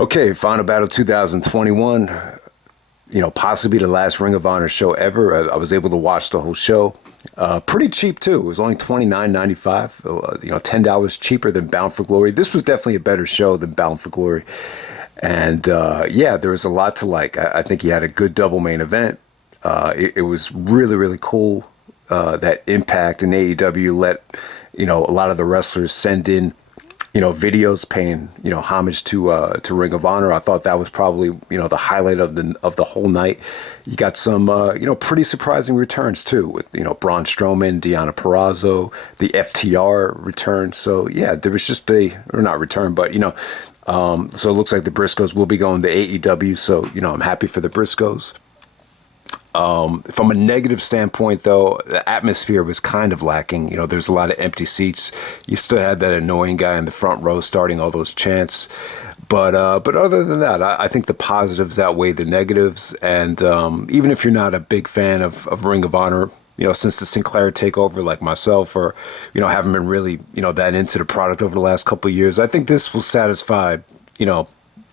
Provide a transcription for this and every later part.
Okay, Final Battle 2021. Possibly the last Ring of Honor show ever. I was able to watch the whole show. Pretty cheap too. It was only $29.95. $10 cheaper than Bound for Glory. This was definitely a better show than Bound for Glory. And there was a lot to like. I think he had a good double main event. It was really, really cool that Impact and AEW let a lot of the wrestlers send in videos paying homage to Ring of Honor. I thought that was probably the highlight of the whole night. You got some pretty surprising returns too, with Braun Strowman, Deonna Purrazzo, the FTR return. So yeah, there was just not return, but so it looks like the Briscoes will be going to AEW. So I'm happy for the Briscoes. From a negative standpoint, though, the atmosphere was kind of lacking. There's a lot of empty seats. You still had that annoying guy in the front row starting all those chants. But other than that, I think the positives outweigh the negatives. And even if you're not a big fan of Ring of Honor, since the Sinclair takeover, like myself, or haven't been really that into the product over the last couple of years, I think this will satisfy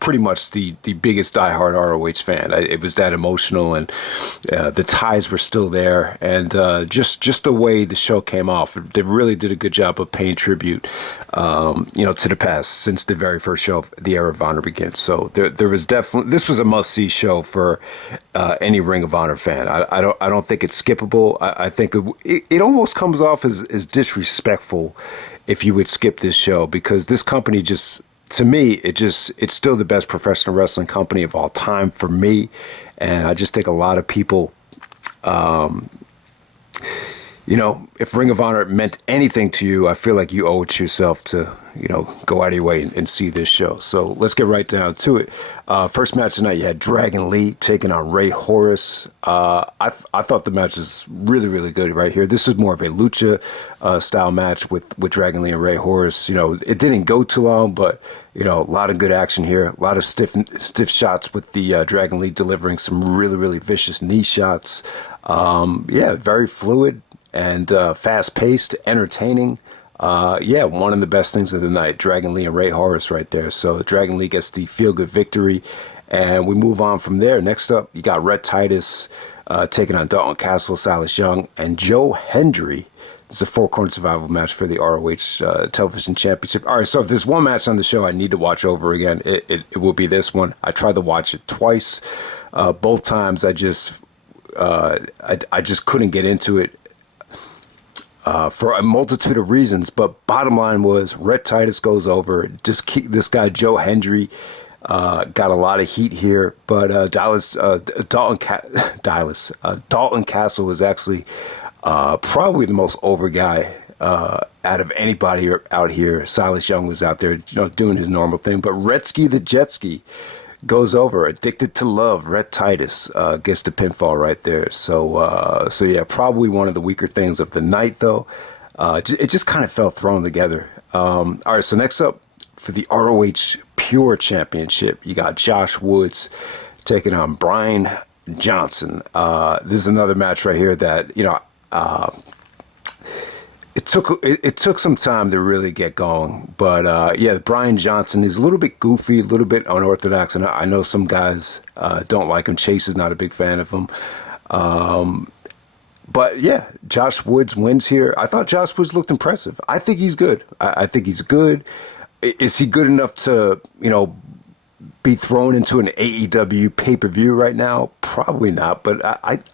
pretty much the biggest diehard ROH fan. It was that emotional, and the ties were still there, and just the way the show came off, they really did a good job of paying tribute, to the past since the very first show the Era of Honor began. So there was definitely, this was a must-see show for any Ring of Honor fan. I don't think it's skippable. I think it almost comes off as disrespectful if you would skip this show, because this company just, to me, it's still the best professional wrestling company of all time for me. And I just think a lot of people, if Ring of Honor meant anything to you, I feel like you owe it to yourself to, go out of your way and see this show. So let's get right down to it. First match tonight, you had Dragon Lee taking on Rey Horus. I thought the match was really, really good right here. This is more of a lucha style match with Dragon Lee and Rey Horus. It didn't go too long, but a lot of good action here. A lot of stiff shots with the Dragon Lee delivering some really, really vicious knee shots. Very fluid and fast paced, entertaining. One of the best things of the night, Dragon Lee and Rey Horus right there. So Dragon Lee gets the feel-good victory, and we move on from there. Next up, you got Rhett Titus taking on Dalton Castle, Silas Young, and Joe Hendry. It's a four-corner survival match for the ROH Television Championship. All right, so if there's one match on the show I need to watch over again, it will be this one. I tried to watch it twice. Both times I just couldn't get into it. For a multitude of reasons, but bottom line was Rhett Titus goes over. This guy Joe Hendry got a lot of heat here, but Dalton Castle was actually probably the most over guy out of anybody out here. Silas Young was out there, doing his normal thing, but Rhett-ski the jet ski goes over. Addicted to Love, Rhett Titus gets the pinfall right there. So yeah, probably one of the weaker things of the night, though. It just kind of felt thrown together. All right, so next up for the ROH Pure Championship, you got Josh Woods taking on Brian Johnson. This is another match right here that it took some time to really get going, but Brian Johnson is a little bit goofy, a little bit unorthodox, and I know some guys don't like him. Chase is not a big fan of him, but yeah, Josh Woods wins here. I thought Josh Woods looked impressive. I think he's good. I think he's good. Is he good enough to be thrown into an AEW pay-per-view right now? Probably not, but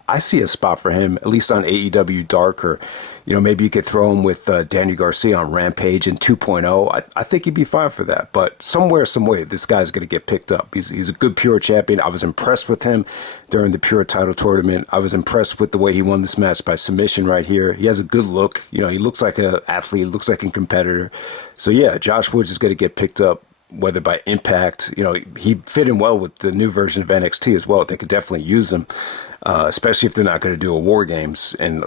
I see a spot for him, at least on AEW Dark, or maybe you could throw him with Daniel Garcia on Rampage in 2.0. I think he'd be fine for that, but some way this guy's going to get picked up. He's a good Pure champion. I was impressed with him during the Pure title tournament. I was impressed with the way he won this match by submission right here. He has a good look. He looks like an athlete, he looks like a competitor. So yeah, Josh Woods is going to get picked up, whether by Impact. He fit in well with the new version of NXT as well. They could definitely use him, especially if they're not going to do a War Games. And,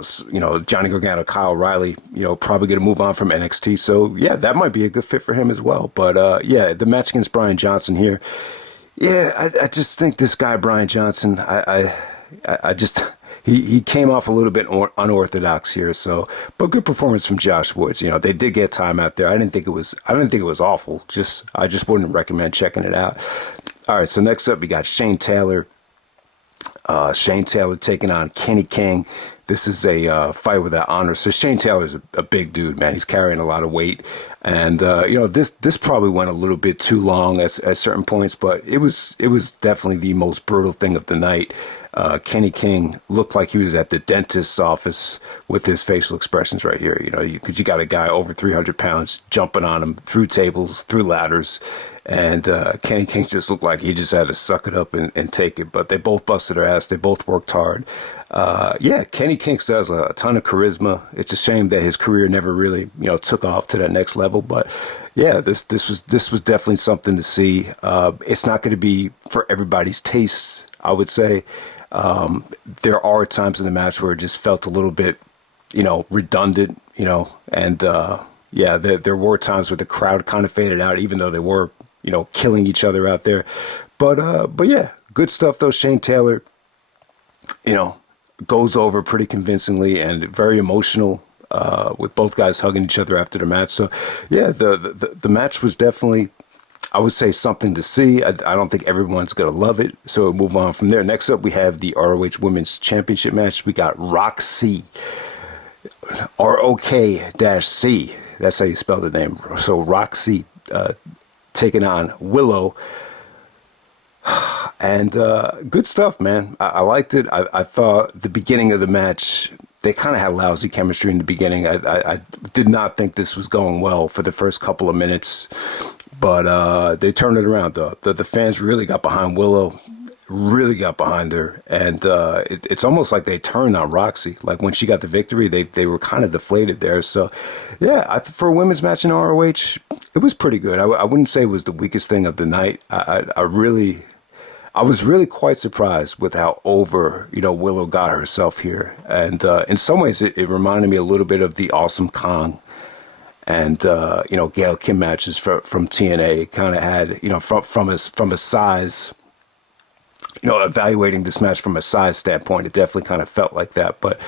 Johnny Gargano, Kyle O'Reilly, probably going to move on from NXT. So, yeah, that might be a good fit for him as well. But, the match against Brian Johnson here. Yeah, I just think this guy, Brian Johnson, I just he came off a little bit unorthodox here. So, but good performance from Josh Woods. You know, they did get time out there. I didn't think it was awful. I just wouldn't recommend checking it out. All right, so next up we got Shane Taylor. Shane Taylor taking on Kenny King. This is a fight without honor. So Shane Taylor's a big dude, man. He's carrying a lot of weight, and this probably went a little bit too long at certain points, but it was definitely the most brutal thing of the night. Kenny King looked like he was at the dentist's office with his facial expressions right here. You know, because you got a guy over 300 pounds jumping on him through tables, through ladders. And Kenny King just looked like he just had to suck it up and take it. But they both busted their ass. They both worked hard. Kenny King has a ton of charisma. It's a shame that his career never really, took off to that next level. But yeah, this was definitely something to see. It's not going to be for everybody's taste, I would say. There are times in the match where it just felt a little bit, redundant, and there were times where the crowd kind of faded out, even though they were, killing each other out there. But yeah, good stuff though. Shane Taylor, goes over pretty convincingly and very emotional, with both guys hugging each other after the match. So yeah, the match was definitely, I would say, something to see. I don't think everyone's going to love it. So we'll move on from there. Next up, we have the ROH Women's Championship match. We got Rok-C. ROK-C. That's how you spell the name. So Rok-C taking on Willow. And good stuff, man. I liked it. I thought the beginning of the match, they kind of had lousy chemistry in the beginning. I did not think this was going well for the first couple of minutes. But they turned it around, though. The fans really got behind Willow, really got behind her. And it's almost like they turned on Rok-C. Like when she got the victory, they were kind of deflated there. So, yeah, for a women's match in ROH, it was pretty good. I wouldn't say it was the weakest thing of the night. I was really quite surprised with how over, Willow got herself here. And in some ways, it reminded me a little bit of the Awesome Kong and Gail Kim matches from TNA. It kind of had, from a size, evaluating this match from a size standpoint, it definitely kind of felt like that. But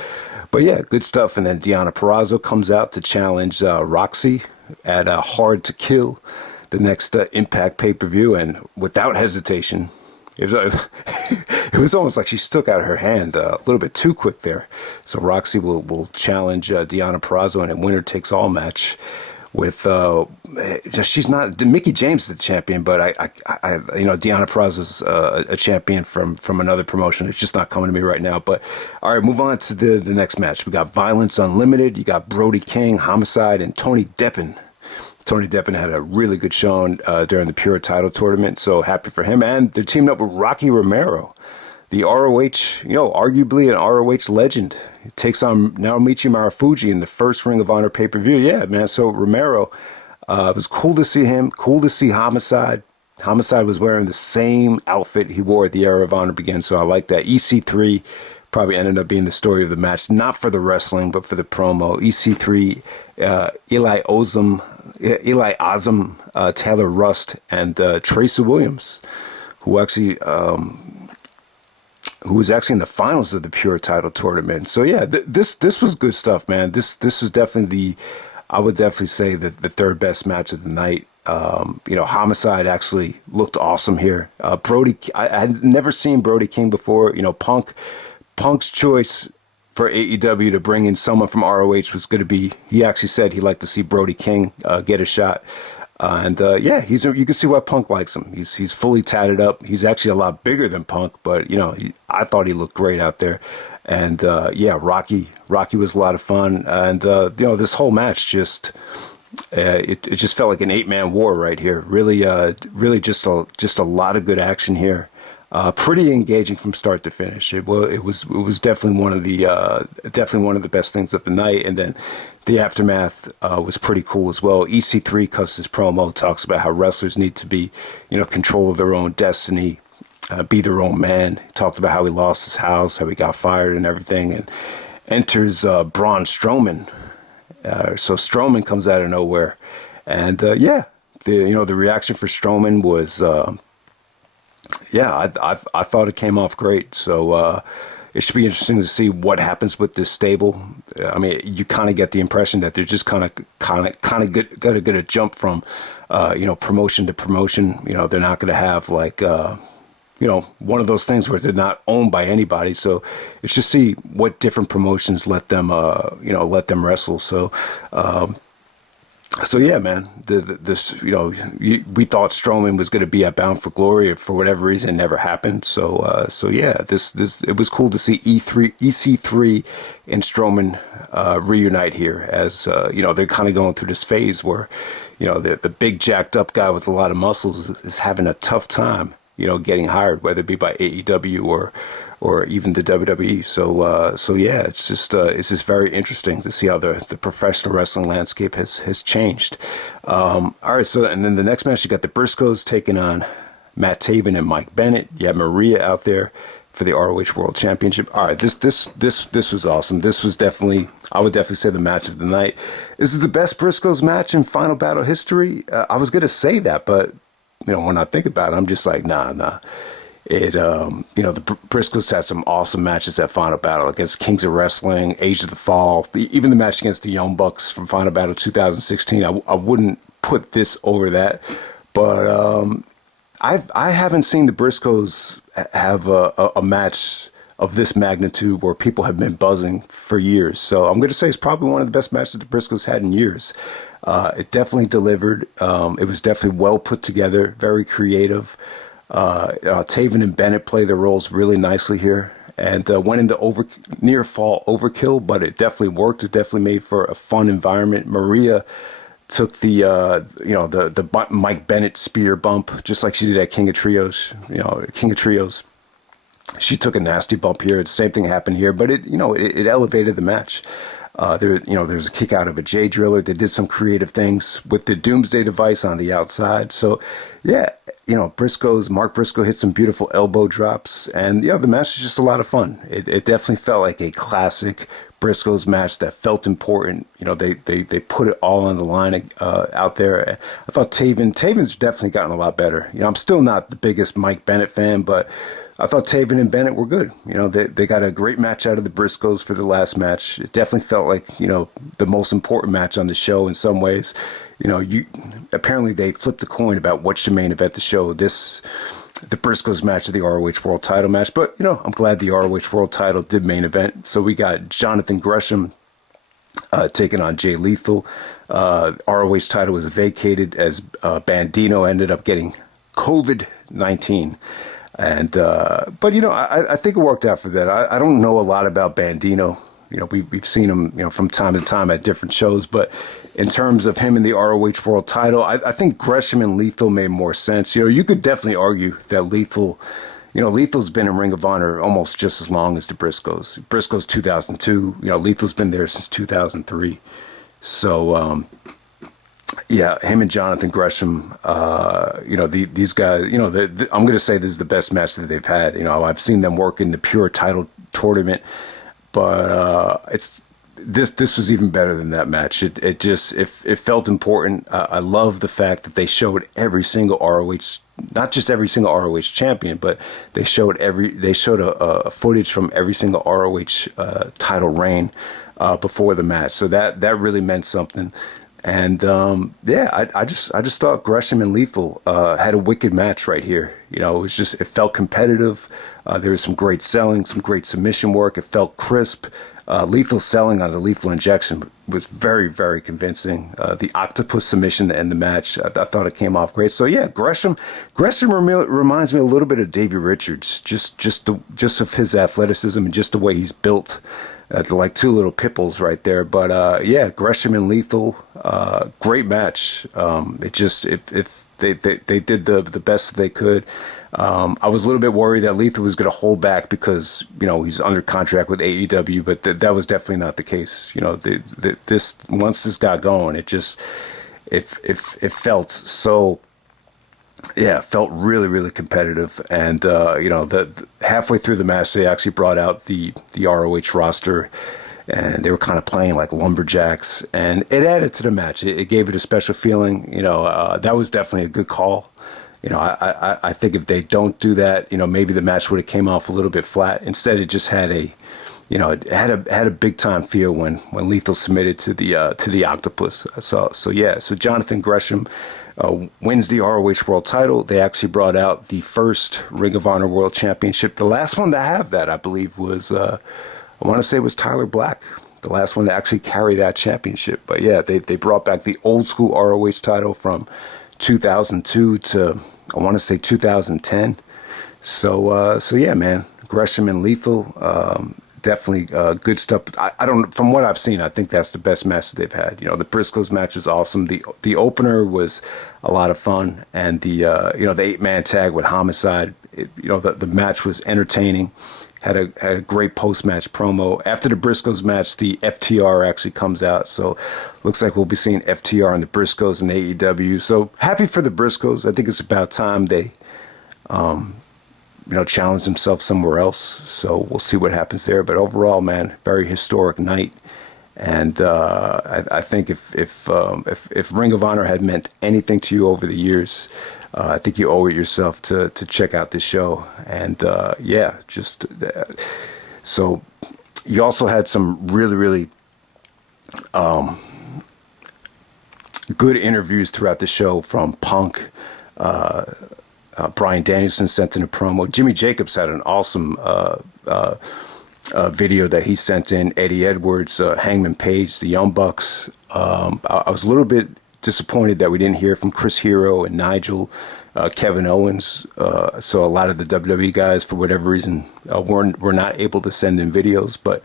yeah, good stuff. And then Deonna Purrazzo comes out to challenge Rok-C at Hard to Kill, the next Impact pay-per-view, and without hesitation. It was almost like she stuck out her hand a little bit too quick there. So Rok-C will challenge Deonna Purrazzo in a winner-takes-all match with she's not Mickie James is the champion, but I Deonna Purrazzo's a champion from another promotion. It's just not coming to me right now. But all right, move on to the next match. We got Violence Unlimited. You got Brody King, Homicide, and Tony Deppin. Tony Deppin had a really good showing during the Pure title tournament, so happy for him. And they're teaming up with Rocky Romero, the ROH, arguably an ROH legend. He takes on Naomichi Marufuji in the first Ring of Honor pay-per-view. Yeah, man, so Romero, it was cool to see him, cool to see Homicide. Homicide was wearing the same outfit he wore at the Era of Honor began, so I like that. EC3 probably ended up being the story of the match, not for the wrestling, but for the promo. EC3, Eli Isom, Taylor Rust, and Tracy Williams, who was actually in the finals of the Pure title tournament. So yeah, this was good stuff, man. This was definitely I would definitely say the third best match of the night. Homicide actually looked awesome here. Brody, I had never seen Brody King before. Punk's choice for AEW to bring in someone from ROH was going to be, he actually said he'd like to see Brody King get a shot. You can see why Punk likes him. He's fully tatted up. He's actually a lot bigger than Punk, but, I thought he looked great out there. And, Rocky was a lot of fun. And, this whole match just, it just felt like an 8-man war right here. Really just a lot of good action here. Pretty engaging from start to finish. It was definitely one of the best things of the night. And then the aftermath was pretty cool as well. EC3 cuts his promo, talks about how wrestlers need to be, control of their own destiny, be their own man. He talked about how he lost his house, how he got fired, and everything. And enters Braun Strowman. So Strowman comes out of nowhere, and the reaction for Strowman was. I thought it came off great. So, it should be interesting to see what happens with this stable. I mean, you kind of get the impression that they're just kind of going to get a jump from, promotion to promotion. They're not going to have like, one of those things where they're not owned by anybody. So it's just see what different promotions let them wrestle. So yeah, man, we thought Strowman was going to be at Bound for Glory. For whatever reason, it never happened. So yeah, it was cool to see EC3 and Strowman reunite here, as they're kind of going through this phase where the big jacked up guy with a lot of muscles is having a tough time getting hired, whether it be by AEW or even the WWE. So yeah, it's just very interesting to see how the professional wrestling landscape has changed. All right, so and then the next match, you got the Briscoes taking on Matt Taven and Mike Bennett. You have Maria out there for the ROH World Championship. All right, this was awesome. This was definitely, I would definitely say, the match of the night. This is the best Briscoes match in Final Battle history. I was gonna say that, but when I think about it, I'm just like, nah. The Briscoes had some awesome matches at Final Battle against Kings of Wrestling, Age of the Fall, even the match against the Young Bucks from Final Battle 2016. I wouldn't put this over that, but I haven't seen the Briscoes have a match of this magnitude where people have been buzzing for years. So I'm going to say it's probably one of the best matches the Briscoes had in years. It definitely delivered. It was definitely well put together, very creative. Taven and Bennett play their roles really nicely here, and went into near fall overkill, but it definitely worked. It definitely made for a fun environment. Maria took the Mike Bennett spear bump, just like she did at King of Trios. King of Trios. She took a nasty bump here. The same thing happened here, but it elevated the match. There's a kick out of a J driller. They did some creative things with the Doomsday device on the outside. So yeah, Mark Briscoe hit some beautiful elbow drops, and the match is just a lot of fun. It definitely felt like a classic Briscoes match that felt important. They put it all on the line out there. I thought Taven's definitely gotten a lot better. I'm still not the biggest Mike Bennett fan, but I thought Taven and Bennett were good. They got a great match out of the Briscoes for the last match. It definitely felt like, the most important match on the show in some ways. Apparently they flipped the coin about what should main event the show. The Briscoes match of the ROH World Title match. But, I'm glad the ROH World Title did main event. So we got Jonathan Gresham taking on Jay Lethal. ROH title was vacated as Bandino ended up getting COVID-19. And but I think it worked out for that. I don't know a lot about Bandino. We've seen him from time to time at different shows, but in terms of him in the ROH World Title, I think Gresham and Lethal made more sense. You could definitely argue that Lethal's been in Ring of Honor almost just as long as the Briscoes. Briscoes 2002. Lethal's been there since 2003. So yeah, him and Jonathan Gresham, these guys, I'm going to say this is the best match that they've had. I've seen them work in the Pure Title tournament, but this was even better than that match. It felt important. I love the fact that they showed every single ROH, not just every single ROH champion, but they showed a footage from every single ROH title reign before the match. So that really meant something. And I just thought Gresham and Lethal had a wicked match right here. It felt competitive. There was some great selling, some great submission work. It felt crisp. Lethal selling on the lethal injection was very, very convincing. The octopus submission to end the match, I thought it came off great. So yeah, Gresham reminds me a little bit of Davey Richards, just of his athleticism and just the way he's built. Like two little pipples right there. But yeah, Gresham and Lethal, great match. If they did the best that they could. I was a little bit worried that Lethal was going to hold back because he's under contract with AEW, but that was definitely not the case. Once this got going, it felt so. Yeah, it felt really, really competitive. And, the halfway through the match, they actually brought out the ROH roster, and they were kind of playing like lumberjacks, and it added to the match. It gave it a special feeling. That was definitely a good call. I think if they don't do that, maybe the match would have came off a little bit flat. Instead, it just had it had a big time feel when Lethal submitted to the Octopus. So Jonathan Gresham wins the ROH World Title. They actually brought out the first Ring of Honor World Championship. The last one to have that, I believe, was I want to say was Tyler Black. The last one to actually carry that championship. But yeah, they brought back the old school ROH title from 2002 to I want to say 2010. So yeah, man, Gresham and Lethal, definitely good stuff. I don't, from what I've seen, I think that's the best match that they've had. The Briscoes match is awesome. The opener was a lot of fun, and the 8-man tag with Homicide. The match was entertaining. Had a great post-match promo. After the Briscoes match, the FTR actually comes out. So looks like we'll be seeing FTR and the Briscoes in AEW. So happy for the Briscoes. I think it's about time they, challenge themselves somewhere else. So we'll see what happens there. But overall, man, very historic night. And I think if Ring of Honor had meant anything to you over the years, I think you owe it yourself to check out this show. And so you also had some really, really good interviews throughout the show from Punk. Bryan Danielson sent in a promo. Jimmy Jacobs had an awesome video that he sent in. Eddie Edwards, Hangman Page, the Young Bucks. I was a little bit disappointed that we didn't hear from Chris Hero and Nigel, Kevin Owens. So a lot of the WWE guys, for whatever reason, were not able to send in videos. But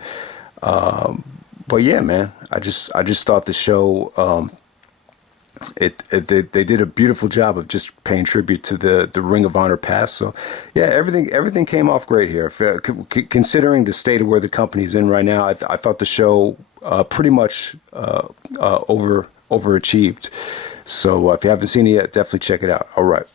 yeah, man, I just thought the show. They did a beautiful job of just paying tribute to the Ring of Honor past. So yeah, everything came off great here. Considering the state of where the company's in right now, I thought the show pretty much overachieved. So if you haven't seen it yet, definitely check it out. All right.